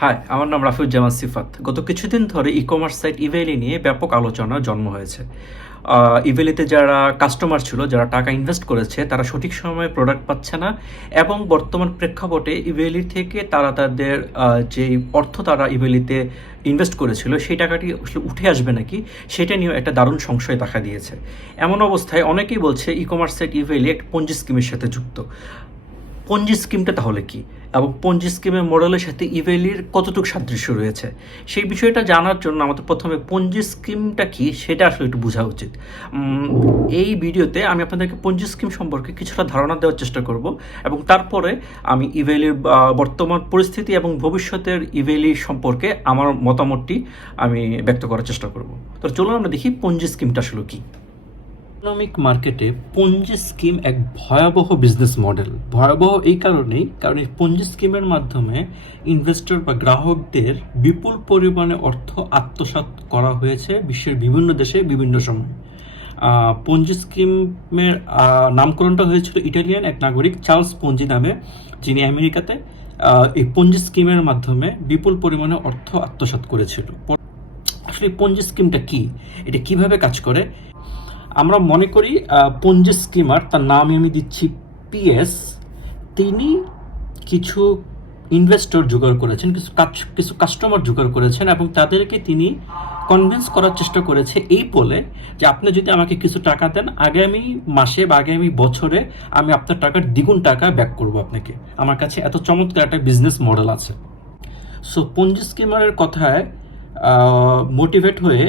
High, আমার নাম রাফিউজ্জামান সিফাত। গত কিছুদিন ধরে ই-কমার্স সাইট ইভেলি নিয়ে ব্যাপক আলোচনার জন্ম হয়েছে। ইভেলিতে যারা কাস্টমার ছিল, যারা টাকা ইনভেস্ট করেছে, তারা সঠিক সময়ে প্রোডাক্ট পাচ্ছে না এবং বর্তমান প্রেক্ষাপটে ইভেলি থেকে তারা তাদের যেই অর্থ তারা ইভেলিতে ইনভেস্ট করেছিল সেই টাকাটি আসলে উঠে আসবে নাকি সেটা নিয়েও একটা দারুণ সংশয় দেখা দিয়েছে। এমন অবস্থায় অনেকেই বলছে ই-কমার্স সাইট ইভেলি একটা পঞ্জি স্কিমের সাথে যুক্ত। পঞ্জি স্কিমটা তাহলে কি, এবং পঞ্জি স্কিমের মডেলের সাথে ইভেলির কতটুকু সাদৃশ্য রয়েছে, সেই বিষয়টা জানার জন্য আমাদের প্রথমে পঞ্জি স্কিমটা কি সেটা আসলে একটু বোঝা উচিত। এই ভিডিওতে আমি আপনাদেরকে পঞ্জি স্কিম সম্পর্কে কিছুটা ধারণা দেওয়ার চেষ্টা করব এবং তারপরে আমি ইভেলির বর্তমান পরিস্থিতি এবং ভবিষ্যতের ইভেলি সম্পর্কে আমার মতামতটি আমি ব্যক্ত করার চেষ্টা করব। তো চলুন আমরা দেখি পঞ্জি স্কিমটা আসলে কি। ইকোনমিক মার্কেটে পঞ্জি স্কিম এক ভয়াবহ বিজনেস মডেল। ভয়াবহ এই কারণেই, কারণ এই পঞ্জি স্কিমের মাধ্যমে ইনভেস্টর বা গ্রাহকদের বিপুল পরিমাণে অর্থ আত্মসাৎ করা হয়েছে বিশ্বের বিভিন্ন দেশে বিভিন্ন সময়। পঞ্জি স্কিমের নামকরণটা হয়েছিল ইটালিয়ান এক নাগরিক চার্লস পঞ্জি নামে, যিনি আমেরিকাতে এই পঞ্জি স্কিমের মাধ্যমে বিপুল পরিমাণে অর্থ আত্মসাৎ করেছিল। আসলে পঞ্জি স্কিমটা কি, এটা কিভাবে কাজ করে? আমরা মনে করি পঞ্জি স্কিমার, তার নামই আমি দিচ্ছি পিএস, তিনি কিছু ইনভেস্টর জোগাড় করেছেন, কিছু কাস্টমার জোগাড় করেছেন এবং তাদেরকে তিনি কনভিন্স করার চেষ্টা করেছে এই বলে যে আপনি যদি আমাকে কিছু টাকা দেন, আগামী মাসে বা আগামী বছরে আমি আপনার টাকার দ্বিগুণ টাকা ব্যাক করবো আপনাকে। আমার কাছে এত চমৎকার একটা বিজনেস মডেল আছে। সো পঞ্জি স্কিমারের কথায় মোটিভেট হয়ে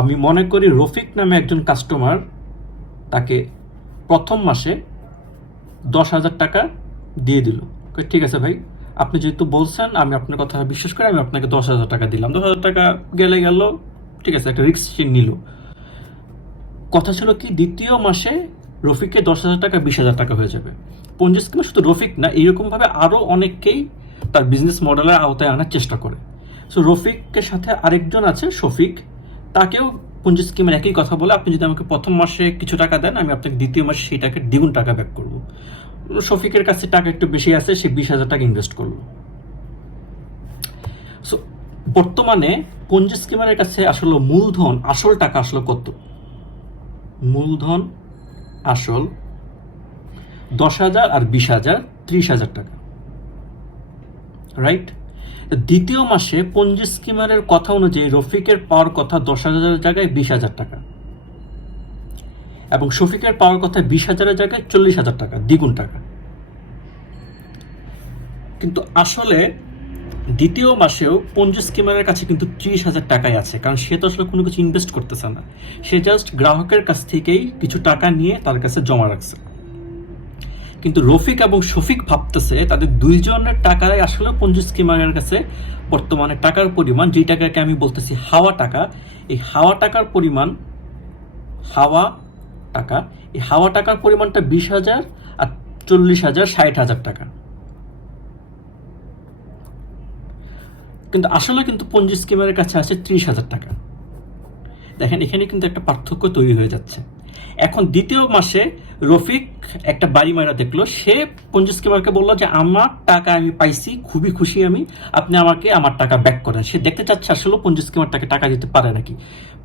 আমি মনে করি রফিক নামে একজন কাস্টমার তাকে প্রথম মাসে 10,000 টাকা দিয়ে দিল। ঠিক আছে ভাই, আপনি যেহেতু বলছেন, আমি আপনার কথা বিশ্বাস করে আমি আপনাকে 10,000 টাকা দিলাম। 10,000 টাকা গেল, ঠিক আছে, একটা রিস্ক সে নিল। কথা ছিল কি, দ্বিতীয় মাসে রফিকের 10,000 টাকা 20,000 টাকা হয়ে যাবে। পঞ্জি স্কিমে শুধু রফিক না, এইরকমভাবে আরও অনেককেই তার বিজনেস মডেলের আওতায় আনার চেষ্টা করে। সো রফিকের সাথে আরেকজন আছে শফিক, তাকেও পঞ্জি স্কিমের একই কথা বলে, আপনি যদি আমাকে প্রথম মাসে কিছু টাকা দেন, আমি আপনাকে দ্বিতীয় মাসে সেই টাকা দ্বিগুণ টাকা ব্যাক করবো। শফিকের কাছে টাকা একটু বেশি আছে, সে 20,000 টাকা ইনভেস্ট করলো। সো বর্তমানে পঞ্জি স্কিমারের কাছে আসলে মূলধন, আসল টাকা আসলে কত? মূলধন আসল 10,000 আর 20,000, 30,000 টাকা, রাইট? দ্বিতীয় মাসে পঞ্জি স্কিমারের কথা অনুযায়ী রফিকের পাওয়ার কথা 10,000 জায়গায় 20,000 টাকা এবং শফিকের পাওয়ার কথা 20,000 জায়গায় 40,000 টাকা, দ্বিগুণ টাকা। কিন্তু আসলে দ্বিতীয় মাসেও পঞ্জি স্কিমারের কাছে কিন্তু 30,000 টাকাই আছে, কারণ সে তো আসলে কোনো কিছু ইনভেস্ট করতেছে না, সে জাস্ট গ্রাহকের কাছ থেকেই কিছু টাকা নিয়ে তার কাছে জমা রাখছে। কিন্তু রফিক এবং শফিক ভাবতেছে তাদের দুইজনের টাকাই আসলে পঞ্জি স্কিমারের কাছে বর্তমানে টাকার পরিমাণ, যেই টাকাকে আমি বলতেছি হাওয়া টাকা, এই হাওয়া টাকার পরিমাণ, এই হাওয়া টাকার পরিমাণটা 20,000 আর 40,000, 60,000 টাকা। কিন্তু আসলে কিন্তু পঞ্জি স্কিমারের কাছে আছে 30,000 টাকা। দেখেন, এখানে কিন্তু একটা পার্থক্য তৈরি হয়ে যাচ্ছে। এখন দ্বিতীয় মাসে রফিক একটা বাড়ি মারা দেখলো, সে পঞ্জি স্কিমারকে বললো যে আমার টাকা আমি পাইছি, খুবই খুশি আমি, আপনি আমাকে আমার টাকা ব্যাক করেন। সে দেখতে চাচ্ছে আসলে পঞ্জি স্কিমার তাকে টাকা দিতে পারে নাকি।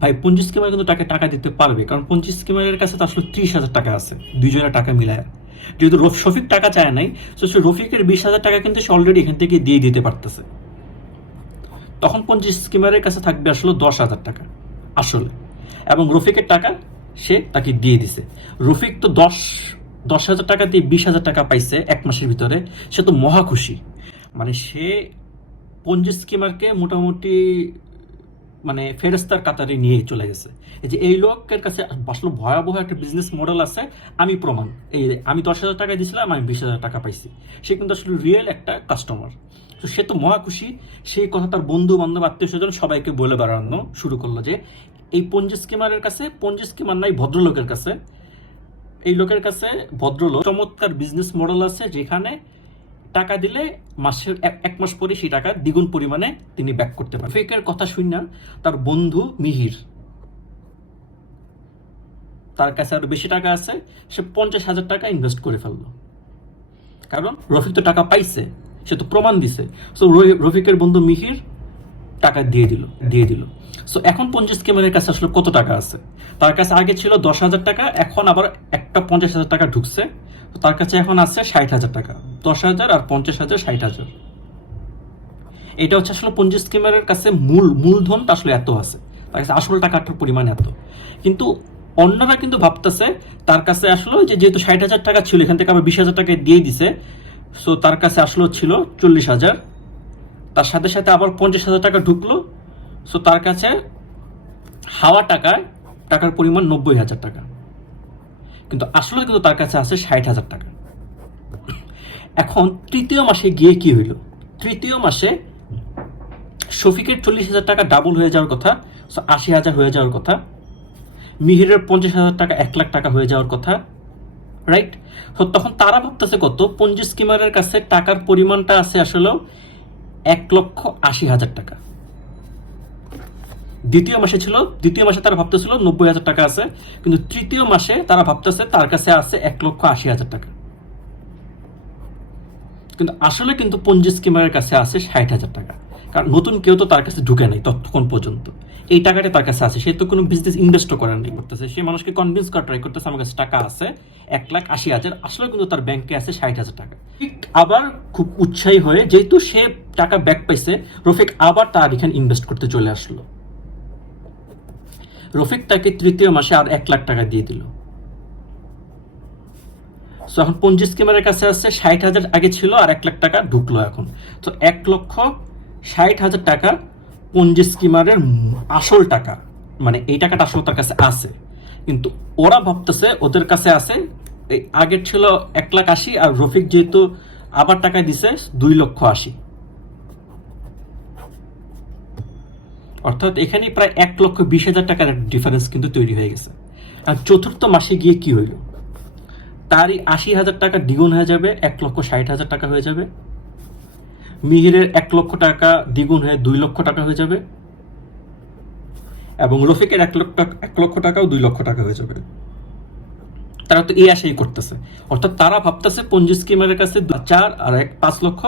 ভাই, পঞ্জি স্কিমার কিন্তু তাকে টাকা দিতে পারবে, কারণ পঞ্জি স্কিমারের কাছে তো আসলে 30,000 টাকা আছে, দুইজনের টাকা মিলায়। যেহেতু শফিক টাকা চায় নাই, তো সে রফিকের 20,000 টাকা কিন্তু সে অলরেডি এখান থেকে দিয়ে দিতে পারতেছে। তখন পঞ্জি স্কিমারের কাছে থাকবে আসলে 10,000 টাকা আসলে, এবং রফিকের টাকা সে তাকে দিয়ে দিছে। রফিক তো 10,000 টাকা দিয়ে 20,000 টাকা পাইছে এক মাসের ভিতরে, সে তো মহা খুশি। মানে সে পঞ্জি স্কিমারকে মোটামুটি মানে ফেরেস্তার কাতারে নিয়ে চলে গেছে। এই যে এই লোকের কাছে আসলে ভয়াবহ একটা বিজনেস মডেল আছে, আমি প্রমাণ, এই আমি 10,000 টাকা দিয়েছিলাম, আমি 20,000 টাকা পাইছি। সে কিন্তু আসলে রিয়েল একটা কাস্টমার। তো সে তো মহা খুশি, সেই কথা তার বন্ধু বান্ধব আত্মীয় স্বজন সবাইকে বলে বেড়ানো শুরু করলো যে এই পঞ্জি স্কিমারের কাছে, পঞ্জি স্কিমার নাই, ভদ্রলোকের কাছে, এই লোকের কাছে ভদ্রলোক চমৎকার বিজনেস মডেল আছে, যেখানে টাকা দিলে মাসের এক মাস পরে সেই টাকা দ্বিগুণ পরিমাণে তিনি ব্যাক করতে পারেন। ফেকের কথা শুন না, তার বন্ধু মিহির, তার কাছে আরো বেশি টাকা আছে, সে 50,000 টাকা ইনভেস্ট করে ফেললো। কারণ রফিক তো টাকা পাইছে, সে তো প্রমাণ দিছে। সো রফিকের বন্ধু মিহির টাকা দিয়ে দিল। সো এখন পঞ্জি স্কিমারের কাছে আসলে কত টাকা আছে? তার কাছে আগে ছিল 10,000 টাকা, এখন আবার একটা 50,000 টাকা ঢুকছে, তার কাছে এখন আছে 60,000 টাকা। 10,000 আর 50,000 60,000। এটা হচ্ছে আসলে পঞ্জি স্কিমারের কাছে মূলধনটা আসলে এত আছে, তার কাছে আসল টাকাটার পরিমাণ এত। কিন্তু অন্যরা কিন্তু ভাবতেছে তার কাছে আসলে যেহেতু 60,000 টাকা ছিল, এখান থেকে আবার 20,000 টাকা দিয়ে দিছে, সো তার কাছে আসলে ছিল 40,000। তার সাথে সাথে আবার 50,000 টাকা ঢুকলো, সো তার কাছে হাওয়া টাকার পরিমাণ 90,000 টাকা। কিন্তু আসলে কিন্তু তার কাছে আছে 60,000 টাকা। এখন তৃতীয় মাসে গিয়ে কি হইল? তৃতীয় মাসে শফিকের 40,000 টাকা ডাবল হয়ে যাওয়ার কথা, 80,000 হয়ে যাওয়ার কথা। মিহিরের 50,000 টাকা 1,00,000 টাকা হয়ে যাওয়ার কথা, রাইট? তো তখন তারা ভাবতেছে কত? পঞ্জি স্কিমারের কাছে টাকার পরিমাণটা আছে আসলে 1,80,000 টাকা। দ্বিতীয় মাসে তারা ভাবতেছিল 90,000 টাকা আছে, কিন্তু তৃতীয় মাসে তারা ভাবতেছে তার কাছে আছে 1,80,000 টাকা। কিন্তু আসলে কিন্তু পঞ্জি স্কিমারের কাছে আছে 60,000 টাকা, কারণ নতুন কেউ তো তার কাছে ঢুকে নাই ততক্ষণ পর্যন্ত। এই টাকাটা তার কাছে আছে, সে তো কোনো বিজনেস ইনভেস্টও করার নেই করতেছে, সে মানুষকে কনভিন্স করা ট্রাই করতেছে আমার কাছে টাকা আছে 1,80,000, আসলে কিন্তু তার ব্যাংকে আছে 60,000 টাকা। আবার খুব উৎসাহী হয়ে, যেহেতু সে টাকা ব্যাক পাইছে, রফিক আবার তার এখানে ইনভেস্ট করতে চলে আসলো। রফিক তাকে তৃতীয় মাসে আর 1,00,000 টাকা দিয়ে দিল। সো এখন পঞ্জি স্কিমারের কাছে আছে 60,000 আগে ছিল, আর 1,00,000 টাকা ঢুকলো এখন। তো 1,60,000 টাকা পঞ্জি স্কিমারের আসল টাকা, মানে এই টাকাটা আসলে তার কাছে আছে। কিন্তু ওরা ভাবতেছে ওদের কাছে আছে, এই আগের ছিল 1,80,000, আর রফিক যেহেতু আবার টাকা দিছে 2,80,000, অর্থাৎ এখানে প্রায় 1,20,000 টাকার ডিফারেন্স কিন্তু তৈরি হয়ে গেছে। আর চতুর্থ মাসে গিয়ে কি হইল? তারই 80,000 টাকা দ্বিগুণ হয়ে যাবে, 1,60,000 টাকা হয়ে যাবে। মিহিরের 1,00,000 টাকা দ্বিগুণ হয়ে 2,00,000 টাকা হয়ে যাবে, এবং রফিকের 1,00,000 টাকাও 2,00,000 টাকা হয়ে যাবে। তারা তো এই আশাই করতেছে, অর্থাৎ তারা ভাবতেছে পঞ্জি স্কিমারের কাছে 4 আর 5 লক্ষ,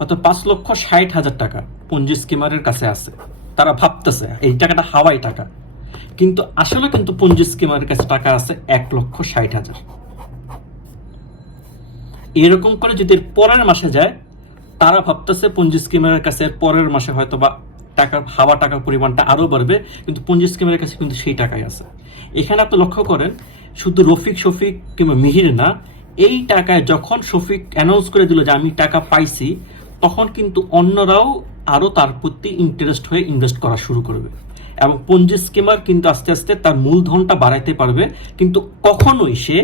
অর্থাৎ 5,60,000 টাকা পঞ্জি স্কিমারের কাছে আছে। তারা ভাবতেছে এই টাকাটা হাওয়াই টাকা, কিন্তু আসলে কিন্তু পঞ্জি স্কিমারের কাছে টাকা আছে 1,60,000। এরকম করে যদি পরের মাসে যায়, তারা ভাবতেছে পঞ্জি স্কিমারের কাছে পরের মাসে হয়তো বা টাকার পরিমাণটা আরো বাড়বে, কিন্তু পঞ্জি স্কিমারের কাছে কিন্তু সেই টাকাই আছে। এখানে আপনি লক্ষ্য করেন, শুধু শফিক কিংবা মিহির না, এই টাকায় যখন শফিক অ্যানাউন্স করে দিল যে আমি টাকা পাইছি, তখন কিন্তু অন্যরাও আরো তার প্রতি ইন্টারেস্ট হয়ে ইনভেস্ট করা শুরু করবে, এবং পঞ্জি স্কিমার কিন্তু আস্তে আস্তে তার মূলধনটা বাড়াইতে পারবে। কিন্তু কখনোই সে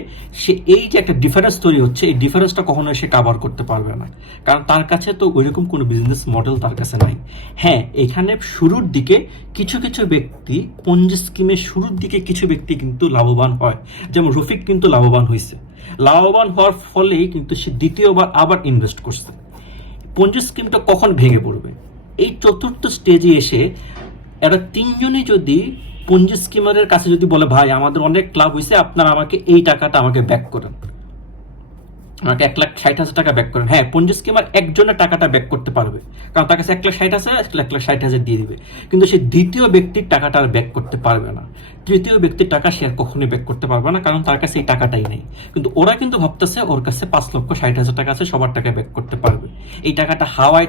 এই যে একটা ডিফারেন্স তৈরি হচ্ছে, এই ডিফারেন্সটা কখনোই সে কাভার করতে পারবে না, কারণ তার কাছে তো ওইরকম কোনো বিজনেস মডেল তার কাছে নাই। হ্যাঁ, এখানে শুরুর দিকে কিছু ব্যক্তি, পঞ্জি স্কিমের শুরুর দিকে কিছু ব্যক্তি কিন্তু লাভবান হয়, যেমন রফিক কিন্তু লাভবান হয়েছে। লাভবান হওয়ার ফলেই কিন্তু সে দ্বিতীয়বার আবার ইনভেস্ট করছে। পঞ্জি স্কিমটা কখন ভেঙে পড়বে? এই চতুর্থ স্টেজে এসে এরা তিনজনই যদি পঞ্জি স্কিমারের কাছে যদি বলে, ভাই আমাদের অনেক লাভ হয়েছে, আপনারা আমাকে এই টাকাটা আমাকে ব্যাক করেন, আমাকে 1,60,000 টাকা ব্যাক করেন। হ্যাঁ, পঞ্জি স্কিমার একজনের টাকাটা ব্যাক করতে পারবে, কারণ তার কাছে 1,60,000 দিয়ে দিবে, কিন্তু সে দ্বিতীয় ব্যক্তির টাকাটা আর ব্যাক করতে পারবে না। তৃতীয় ব্যক্তির টাকা সে আর কখনোই ব্যাক করতে পারবে না, কারণ তার কাছে এই টাকাটাই নেই। কিন্তু ওরা কিন্তু ভাবতেছে ওর কাছে 5,60,000 টাকা আছে, সবার টাকা ব্যাক করতে পারবে। এই টাকাটা হাওয়াই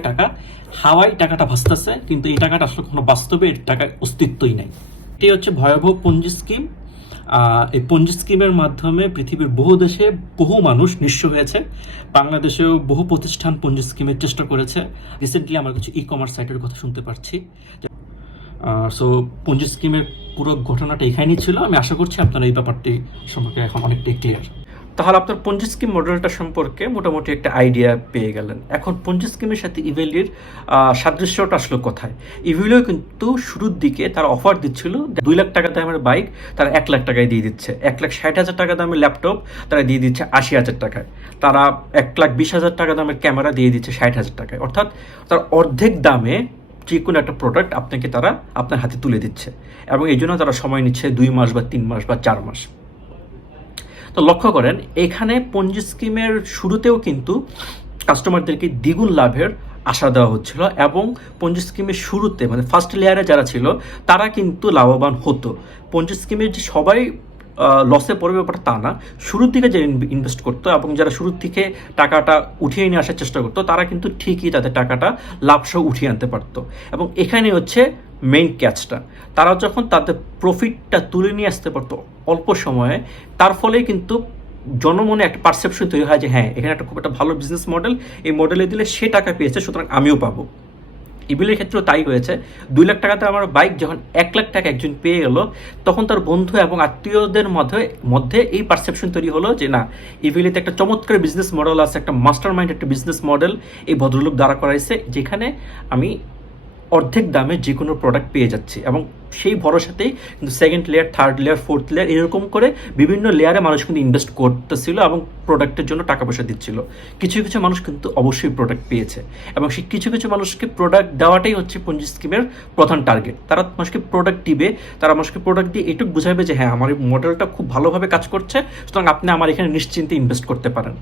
টাকাটা ভাসতেছে, কিন্তু এই টাকাটা আসলে কোনো বাস্তবে এর টাকার অস্তিত্বই নেই। এটি হচ্ছে ভয়াবহ পঞ্জি স্কিম। এই পঞ্জি স্কিমের মাধ্যমে পৃথিবীর বহু দেশে বহু মানুষ নিঃস্ব হয়েছে। বাংলাদেশেও বহু প্রতিষ্ঠান পঞ্জি স্কিমের চেষ্টা করেছে। রিসেন্টলি আমার কিছু কমার্স সাইটের কথা শুনতে পাচ্ছি। সো পঞ্জি স্কিমের পুরো ঘটনাটা এখানেই ছিল। আমি আশা করছি আপনারা এই ব্যাপারটি সম্পর্কে এখন অনেকটাই ক্লিয়ার। তাহলে আপনার পঞ্জি স্কিম মডেলটা সম্পর্কে মোটামুটি একটা আইডিয়া পেয়ে গেলেন। এখন পঞ্জি স্কিমের সাথে ইভেলির সাদৃশ্যটা আসলে কোথায়? ইভেলিও কিন্তু শুরুর দিকে তারা অফার দিচ্ছিল 2,00,000 টাকা দামের বাইক তারা 1,00,000 টাকায় দিয়ে দিচ্ছে, 1,60,000 টাকা দামের ল্যাপটপ তারা দিয়ে দিচ্ছে 80,000 টাকায়, তারা 1,20,000 টাকা দামের ক্যামেরা দিয়ে দিচ্ছে 60,000 টাকায়, অর্থাৎ তার অর্ধেক দামে যে কোনো একটা প্রোডাক্ট আপনাকে তারা আপনার হাতে তুলে দিচ্ছে, এবং এই জন্য তারা সময় নিচ্ছে 2 মাস বা 3 মাস বা 4 মাস। তো লক্ষ্য করেন, এখানে পঞ্জি স্কিমের শুরুতেও কিন্তু কাস্টমারদেরকে দ্বিগুণ লাভের আশা দেওয়া হচ্ছিল এবং পঞ্জি স্কিমের শুরুতে মানে ফার্স্ট লেয়ারে যারা ছিল তারা কিন্তু লাভবান হতো। পঞ্জি স্কিমের যে সবাই লসে পড়বে ব্যাপারটা তা না, শুরুর দিকে যে ইনভেস্ট করতো এবং যারা শুরুর থেকে টাকাটা উঠিয়ে নিয়ে আসার চেষ্টা করতো তারা কিন্তু ঠিকই তাদের টাকাটা লাভসহ উঠিয়ে আনতে পারতো। এবং এখানে হচ্ছে মেইন ক্যাচটা, তারা যখন তাদের প্রফিটটা তুলে নিয়ে আসতে পারতো অল্প সময়ে, তার ফলে কিন্তু জনমনে একটা পারসেপশন তৈরি হয় যে হ্যাঁ এখানে একটা খুব একটা ভালো বিজনেস মডেল, এই মডেলে দিলে সে টাকা পেয়েছে সুতরাং আমিও পাবো। ইবিলের ক্ষেত্রেও তাই হয়েছে। 2 লাখ টাকাতে আমার বাইক যখন 1 লাখ টাকা একজন পেয়ে গেল, তখন তার বন্ধু এবং আত্মীয়দের মধ্যে এই পারসেপশন তৈরি হলো যে না, ইবিলিতে একটা চমৎকার বিজনেস মডেল আছে, একটা মাস্টার মাইন্ড একটা বিজনেস মডেল এই ভদ্রলোক দ্বারা করাইছে, যেখানে আমি অর্ধেক দামে যে কোনো প্রোডাক্ট পেয়ে যাচ্ছি। এবং সেই ভরসাতেই কিন্তু second layer, third layer, fourth layer এরকম করে বিভিন্ন লেয়ারে মানুষ কিন্তু ইনভেস্ট করতেছিল এবং প্রোডাক্টের জন্য টাকা পয়সা দিচ্ছিল। কিছু কিছু মানুষ কিন্তু অবশ্যই প্রোডাক্ট পেয়েছে এবং সেই কিছু কিছু মানুষকে প্রোডাক্ট দেওয়াটাই হচ্ছে পঞ্জি স্কিমের প্রধান টার্গেট। তারা মানুষকে প্রোডাক্ট দিবে, তারা মানুষকে প্রোডাক্ট দিয়ে এটুকু বুঝাবে যে হ্যাঁ আমার এই মডেলটা খুব ভালোভাবে কাজ করছে, সুতরাং আপনি আমার এখানে নিশ্চিন্তে ইনভেস্ট করতে পারেন।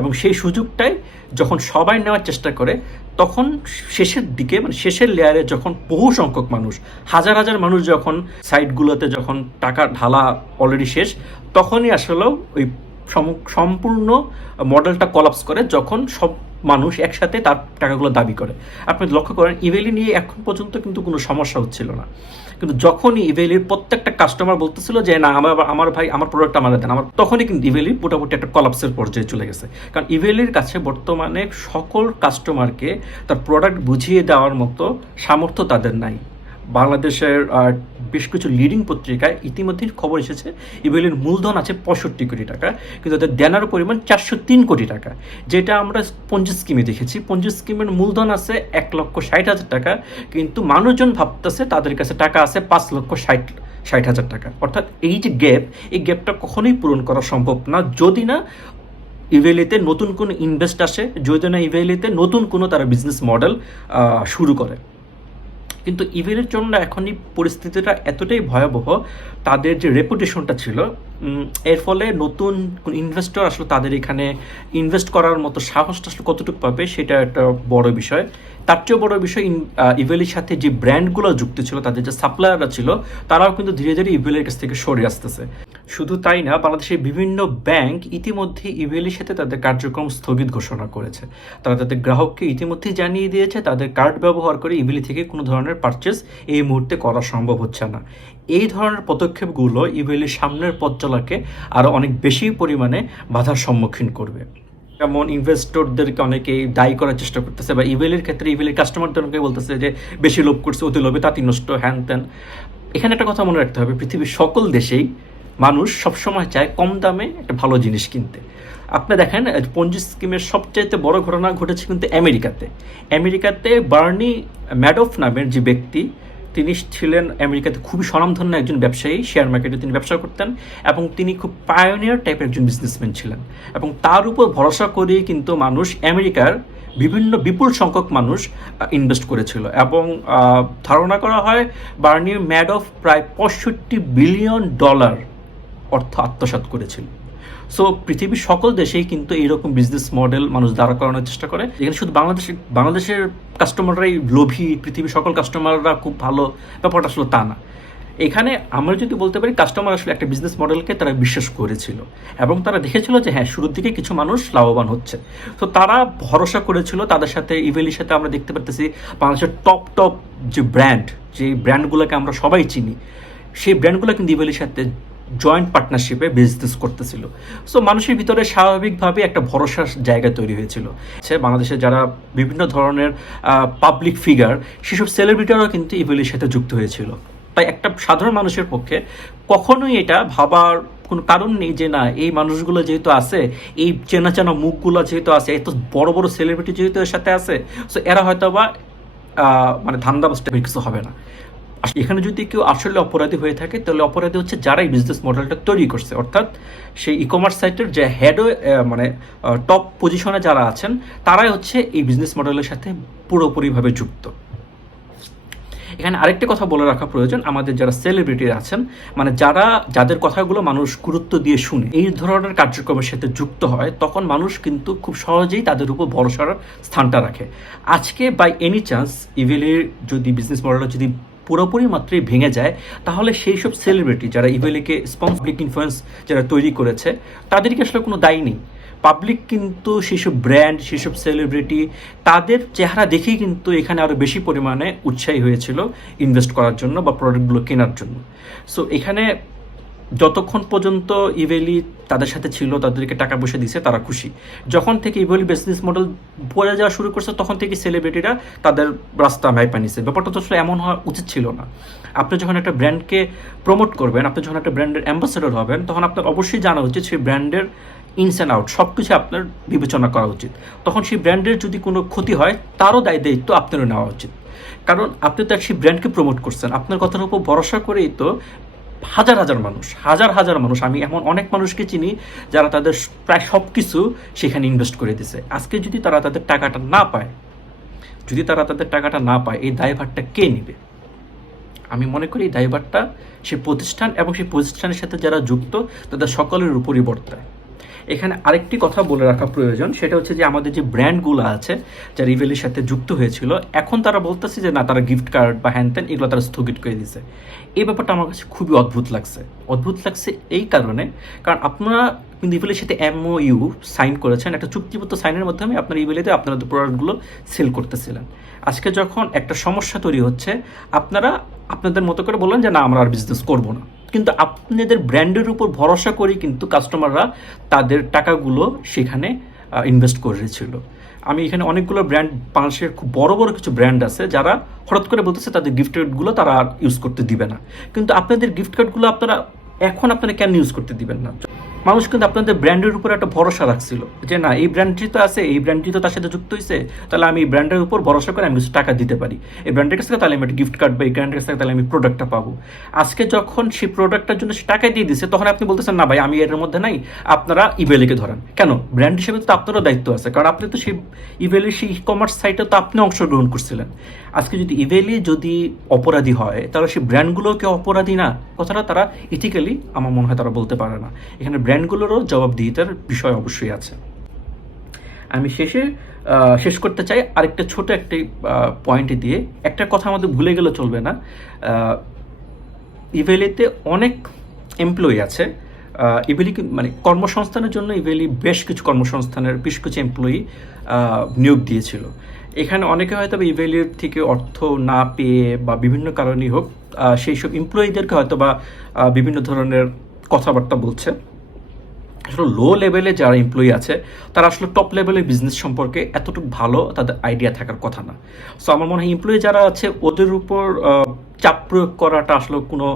এবং সেই সুযোগটাই যখন সবাই নেওয়ার চেষ্টা করে, তখন শেষের দিকে মানে শেষের লেয়ারে যখন বহু সংখ্যক মানুষ, হাজার হাজার মানুষ যখন সাইটগুলোতে যখন টাকা ঢালা অলরেডি শেষ, তখনই আসলেও ওই সম্পূর্ণ মডেলটা কলাপস করে, যখন সব মানুষ একসাথে তার টাকাগুলো দাবি করে। আপনি লক্ষ্য করেন ইভেলি নিয়ে এখন পর্যন্ত কিন্তু কোনো সমস্যা হচ্ছিল না, কিন্তু যখনই ইভেলির প্রত্যেকটা কাস্টমার বলতেছিল যে না আমার ভাই আমার প্রোডাক্ট আমার দেন, আমার তখনই কিন্তু ইভেলি মোটামুটি একটা কলাপসের পর্যায়ে চলে গেছে। কারণ ইভেলির কাছে বর্তমানে সকল কাস্টমারকে তার প্রোডাক্ট বুঝিয়ে দেওয়ার মতো সামর্থ্য তাদের নাই। বাংলাদেশের বেশ কিছু লিডিং পত্রিকায় ইতিমধ্যেই খবর এসেছে ইভেলির মূলধন আছে 65 কোটি টাকা, কিন্তু তাদের দেনার পরিমাণ 403 কোটি টাকা, যেটা আমরা পঞ্জি স্কিমে দেখেছি। পঞ্জি স্কিমের মূলধন আছে 1,60,000 টাকা, কিন্তু মানুষজন ভাবতেছে তাদের কাছে টাকা আছে 5,60,000 টাকা। অর্থাৎ এই যে গ্যাপ, এই গ্যাপটা কখনোই পূরণ করা সম্ভব না যদি না ইভেলিতে নতুন কোনো ইনভেস্ট আসে, যদি না ইভেলিতে নতুন কোনো তারা বিজনেস মডেল শুরু করে। কিন্তু ইভেলের জন্য এখন এই পরিস্থিতিটা এতটাই ভয়াবহ, তাদের যে রেপুটেশনটা ছিল, এর ফলে নতুন ইনভেস্টর আসলে তাদের এখানে ইনভেস্ট করার মতো সাহসটা আসলে কতটুকু পাবে সেটা একটা বড় বিষয়। তার চেয়েও বড় বিষয় ইভেলের সাথে যে ব্র্যান্ডগুলো যুক্ত ছিল, তাদের যে সাপ্লায়াররা ছিল, তারাও কিন্তু ধীরে ধীরে ইভেলের কাছ থেকে সরে আসতেছে। শুধু তাই না, বাংলাদেশের বিভিন্ন ব্যাংক ইতিমধ্যে ইভেলের সাথে তাদের কার্যক্রম স্থগিত ঘোষণা করেছে। তারা তাদের গ্রাহককে ইতিমধ্যেই জানিয়ে দিয়েছে তাদের কার্ড ব্যবহার করে ইভেলি থেকে কোনো ধরনের পারচেস এই মুহূর্তে করা সম্ভব হচ্ছে না। এই ধরনের পদক্ষেপগুলো ইভেলির সামনের পথ চলাকে আরও অনেক বেশি পরিমাণে বাধার সম্মুখীন করবে। যেমন ইনভেস্টরদেরকে অনেকেই দায়ী করার চেষ্টা করতেছে, বা ইভেলের ক্ষেত্রে ইভেলের কাস্টমারদেরকে বলতেছে যে বেশি লোভ করছে, অতি লোভে তাঁতি নষ্ট, হ্যান ত্যান। এখানে একটা কথা মনে রাখতে হবে, পৃথিবীর সকল দেশেই মানুষ সবসময় চায় কম দামে একটা ভালো জিনিস কিনতে। আপনি দেখেন পঞ্জি স্কিমের সবচাইতে বড় ঘটনা ঘটেছে কিন্তু আমেরিকাতে বার্নি ম্যাডফ নামের যে ব্যক্তি, তিনি ছিলেন আমেরিকাতে খুবই স্বনামধন্য একজন ব্যবসায়ী, শেয়ার মার্কেটে তিনি ব্যবসা করতেন এবং তিনি খুব পায়োনিয়ার টাইপের একজন বিজনেসম্যান ছিলেন। এবং তার উপর ভরসা করেই কিন্তু মানুষ, আমেরিকার বিপুল সংখ্যক মানুষ ইনভেস্ট করেছিল। এবং ধারণা করা হয় বার্নি ম্যাডফ প্রায় $65 বিলিয়ন অর্থ আত্মসাৎ করেছিল। সো পৃথিবীর সকল দেশেই কিন্তু এইরকম বিজনেস মডেল মানুষ দাঁড়া করানোর চেষ্টা করে। এখানে শুধু বাংলাদেশের কাস্টমাররাই লোভী, পৃথিবীর সকল কাস্টমাররা খুব ভালো, ব্যাপারটা আসলে তা না। এখানে আমরা যদি বলতে পারি কাস্টমার আসলে একটা বিজনেস মডেলকে তারা বিশ্বাস করেছিল এবং তারা দেখেছিল যে হ্যাঁ শুরুর দিকে কিছু মানুষ লাভবান হচ্ছে, তো তারা ভরসা করেছিল তাদের সাথে। ইভেলির সাথে আমরা দেখতে পারতেছি বাংলাদেশের টপ যে ব্র্যান্ডগুলোকে আমরা সবাই চিনি, সেই ব্র্যান্ডগুলো কিন্তু ইভেলির সাথে জয়েন্ট পার্টনারশিপে বিজনেস করতেছিল। সো মানুষের ভিতরে স্বাভাবিকভাবে একটা ভরসার জায়গা তৈরি হয়েছিল। বাংলাদেশে যারা বিভিন্ন ধরনের পাবলিক ফিগার, সেসব সেলিব্রিটিরাও কিন্তু ইভেলির সাথে যুক্ত হয়েছিল। তাই একটা সাধারণ মানুষের পক্ষে কখনোই এটা ভাবার কোনো কারণ নেই যে না, এই মানুষগুলো যেহেতু আছে, এই চেনা মুখগুলো যেহেতু আছে, এত বড় বড় সেলিব্রিটি যেহেতু এর সাথে আছে, সো এরা হয়তো বা মানে ধান্দাবাজ কিছু হবে না। এখানে যদি কেউ আসলে অপরাধী হয়ে থাকে, তাহলে অপরাধী হচ্ছে যারা এই বিজনেস মডেলটা তৈরি করছে, অর্থাৎ সেই ই কমার্স সাইটের যে হেড মানে টপ পজিশনে যারা আছেন, তারাই হচ্ছে এই বিজনেস মডেলের সাথে পুরোপুরিভাবে যুক্ত। এখানে আরেকটা কথা বলে রাখা প্রয়োজন, আমাদের যারা সেলিব্রিটি আছেন, মানে যাদের কথাগুলো মানুষ গুরুত্ব দিয়ে শুনে এই ধরনের কার্যক্রমের সাথে যুক্ত হয়, তখন মানুষ কিন্তু খুব সহজেই তাদের উপর ভরসার স্থানটা রাখে। আজকে বাই এনি চান্স ইভেলির যদি বিজনেস মডেলটা যদি পুরোপুরি মাত্রায় ভেঙে যায়, তাহলে সেই সব সেলিব্রিটি যারা ইভেলিকে পাবলিক ইনফ্লুয়েন্স যারা তৈরি করেছে, তাদেরকে আসলে কোনো দায়ী নেই। পাবলিক কিন্তু সেসব ব্র্যান্ড, সেসব সেলিব্রিটি, তাদের চেহারা দেখেই কিন্তু এখানে আরও বেশি পরিমাণে উৎসাহী হয়েছিল ইনভেস্ট করার জন্য বা প্রোডাক্টগুলো কেনার জন্য। সো এখানে যতক্ষণ পর্যন্ত ইভেলি তাদের সাথে ছিল, তাদেরকে টাকা পয়সা দিয়েছে, তারা খুশি। যখন থেকে ইভেলি বিজনেস মডেল পড়ে যাওয়া শুরু করছে, তখন থেকে সেলিব্রিটিরা তাদের রাস্তা মাইপা নিছে। ব্যাপারটা তো আসলে এমন হওয়া উচিত ছিল না। আপনি যখন একটা ব্র্যান্ডকে প্রমোট করবেন, আপনি যখন একটা ব্র্যান্ডের অ্যাম্বাসেডর হবেন, তখন আপনার অবশ্যই জানা উচিত সেই ব্র্যান্ডের ইনস অ্যান্ড আউট সব কিছু আপনার বিবেচনা করা উচিত। তখন সেই ব্র্যান্ডের যদি কোনো ক্ষতি হয়, তারও দায়িত্ব আপনারও নেওয়া উচিত। কারণ আপনি তো সেই ব্র্যান্ডকে প্রমোট করছেন, আপনার কথার উপর ভরসা করেই তো হাজার হাজার মানুষ, আমি এমন অনেক মানুষকে চিনি যারা তাদের প্রায় সব কিছু সেখানে ইনভেস্ট করে দিছে। আজকে যদি তারা তাদের টাকাটা না পায়, এই দায়ভারটা কে নেবে? আমি মনে করি এই দায়ভারটা সেই প্রতিষ্ঠান এবং সেই প্রতিষ্ঠানের সাথে যারা যুক্ত তাদের সকলের উপরই বর্তায়। এখানে আরেকটি কথা বলে রাখা প্রয়োজন, সেটা হচ্ছে যে আমাদের যে ব্র্যান্ডগুলো আছে যারা ইভেলির সাথে যুক্ত হয়েছিল, এখন তারা বলতেছে যে না, তারা গিফট কার্ড বা হ্যান এগুলো তারা স্থগিত করে দিয়েছে। এই ব্যাপারটা আমার কাছে খুবই অদ্ভুত লাগছে এই কারণে, কারণ আপনারা কিন্তু ইভেলির সাথে MOU সাইন করেছেন, একটা চুক্তিবদ্ধ সাইনের মাধ্যমে আপনারা ইভেলিতে আপনাদের প্রোডাক্টগুলো সেল করতেছিলেন। আজকে যখন একটা সমস্যা তৈরি হচ্ছে, আপনারা আপনাদের মতো করে বললেন যে না, আমরা আর বিজনেস করবো না। কিন্তু আপনাদের ব্র্যান্ডের উপর ভরসা করেই কিন্তু কাস্টমাররা তাদের টাকাগুলো সেখানে ইনভেস্ট করেছিল। আমি এখানে অনেকগুলো ব্র্যান্ড, বাংলাদেশের খুব বড় বড় কিছু ব্র্যান্ড আছে যারা হঠাৎ করে বলতেছে তাদের গিফট কার্ডগুলো তারা আর ইউজ করতে দিবে না। কিন্তু আপনাদের গিফট কার্ডগুলো আপনারা কেন ইউজ করতে দিবেন না? মানুষ কিন্তু আপনাদের ব্র্যান্ডের উপর একটা ভরসা রাখছিল যে না, এই ব্র্যান্ডটি তো আছে, এই ব্র্যান্ডটি তো তার সাথে যুক্ত হয়েছে, তাহলে আমি এই ব্র্যান্ডের উপর ভরসা করে আমি কিছু টাকা দিতে পারি এই ব্র্যান্ডের কাছ থেকে, তাহলে আমি একটা গিফট কার্ড বা এই ব্র্যান্ডের কাছ থেকে তাহলে আমি প্রোডাক্টটা পাবো। আজকে যখন সেই প্রোডাক্টটার জন্য সে টাকা দিয়ে দিচ্ছে, তখন আপনি বলতেছেন না ভাই, আমি এর মধ্যে নাই, আপনারা ইভেলিকে ধরেন। কেন? ব্র্যান্ড হিসেবে তো আপনারও দায়িত্ব আছে, কারণ আপনি তো সেই ইভেলির সেই কমার্স সাইটে তো আপনি অংশগ্রহণ করছিলেন। আজকে যদি ইভেলি যদি অপরাধী হয়, তাহলে সেই ব্র্যান্ডগুলো কেউ অপরাধী না? কথাটা তারা ইথিক্যালি আমার মনে হয় তারা বলতে পারে না। এখানে ব্র্যান্ডগুলোরও জবাবদিহিতার বিষয় অবশ্যই আছে। আমি শেষ করতে চাই আরেকটা ছোট একটি পয়েন্টে দিয়ে। একটা কথা আমাদের ভুলে গেলে চলবে না, ইভেলিতে অনেক এমপ্লয়ি আছে। ইভেলি মানে কর্মসংস্থানের জন্য ইভেলি বেশ কিছু এমপ্লয়ি নিয়োগ দিয়েছিল। এখানে অনেকে হয়তো ইভেলির থেকে অর্থ না পেয়ে বা বিভিন্ন কারণেই হোক, সেই সব এমপ্লয়িদেরকে হয়তো বা বিভিন্ন ধরনের কথাবার্তা বলছে। আসলে লো লেভেলে যারা এমপ্লয়ি আছে, তারা আসলে টপ লেভেলের বিজনেস সম্পর্কে এতটুকু ভালো তাদের আইডিয়া থাকার কথা না। সো আমার মনে হয় এমপ্লয়ি যারা আছে, ওদের উপর চাপ প্রয়োগ করাটা আসলে কোনো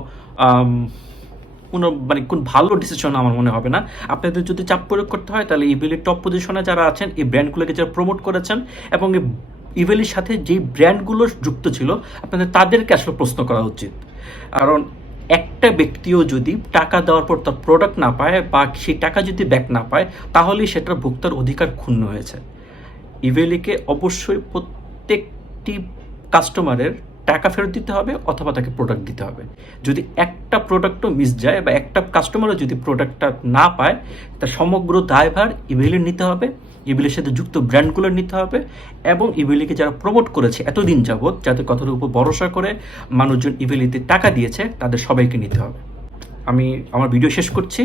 ভালো ডিসিশন আমার মনে হবে না। আপনাদের যদি চাপ প্রয়োগ করতে হয়, তাহলে ইভেলির টপ পজিশনে যারা আছেন, এই ব্র্যান্ডগুলোকে যারা প্রমোট করেছেন এবং ইভেলির সাথে যেই ব্র্যান্ডগুলো যুক্ত ছিল, আপনাদের তাদেরকে আসলে প্রশ্ন করা উচিত। কারণ একটা ব্যক্তিও যদি টাকা দেওয়ার পর তার প্রোডাক্ট না পায় বা সেই টাকা যদি ব্যাক না পায়, তাহলেই সেটার ভোক্তার অধিকার ক্ষুণ্ণ হয়েছে। ইভেলিকে অবশ্যই প্রত্যেকটি কাস্টমারের টাকা ফেরত দিতে হবে অথবা তাকে প্রোডাক্ট দিতে হবে। যদি একটা প্রোডাক্টও মিস যায় বা একটা কাস্টমারও যদি প্রোডাক্টটা না পায়, তার সমগ্র দায়ভার ইভেলির নিতে হবে, ইভেলির সাথে যুক্ত ব্র্যান্ডগুলোর নিতে হবে এবং ইভেলিকে যারা প্রমোট করেছে এতদিন যাবৎ, যাদের কথার উপর ভরসা করে মানুষজন ইভেলিতে টাকা দিয়েছে, তাদের সবাইকে নিতে হবে। আমি আমার ভিডিও শেষ করছি।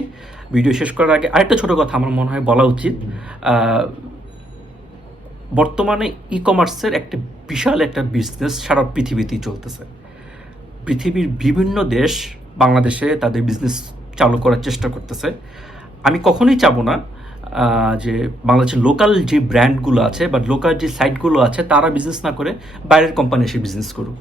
ভিডিও শেষ করার আগে আরেকটা ছোটো কথা আমার মনে হয় বলা উচিত। বর্তমানে ই কমার্সের একটা বিশাল একটা বিজনেস সারা পৃথিবীতেই চলতেছে। পৃথিবীর বিভিন্ন দেশ বাংলাদেশে তাদের বিজনেস চালু করার চেষ্টা করতেছে। আমি কখনোই চাবো না যে বাংলাদেশের লোকাল যে ব্র্যান্ডগুলো আছে বা লোকাল যে সাইটগুলো আছে তারা বিজনেস না করে বাইরের কোম্পানি এসে বিজনেস করুক।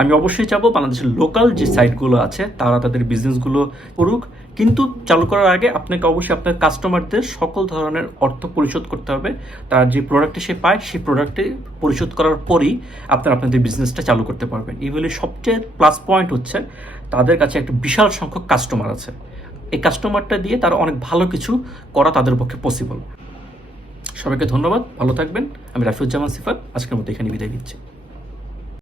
আমি অবশ্যই চাবো বাংলাদেশের লোকাল যে সাইটগুলো আছে তারা তাদের বিজনেসগুলো করুক, কিন্তু চালু করার আগে আপনাকে অবশ্যই আপনার কাস্টমারদের সকল ধরনের অর্থ পরিশোধ করতে হবে। তার যে প্রোডাক্টে সে পায় সেই প্রোডাক্টে পরিশোধ করার পরই আপনাদের বিজনেসটা চালু করতে পারবেন। এগুলি সবচেয়ে প্লাস পয়েন্ট হচ্ছে তাদের কাছে একটা বিশাল সংখ্যক কাস্টমার আছে। এই কাস্টমারটা দিয়ে তারা অনেক ভালো কিছু করা তাদের পক্ষে পসিবল। সবাইকে ধন্যবাদ, ভালো থাকবেন। আমি রাফিউজ্জামান সিফাত আজকের মতো এখানে বিদায় দিচ্ছি।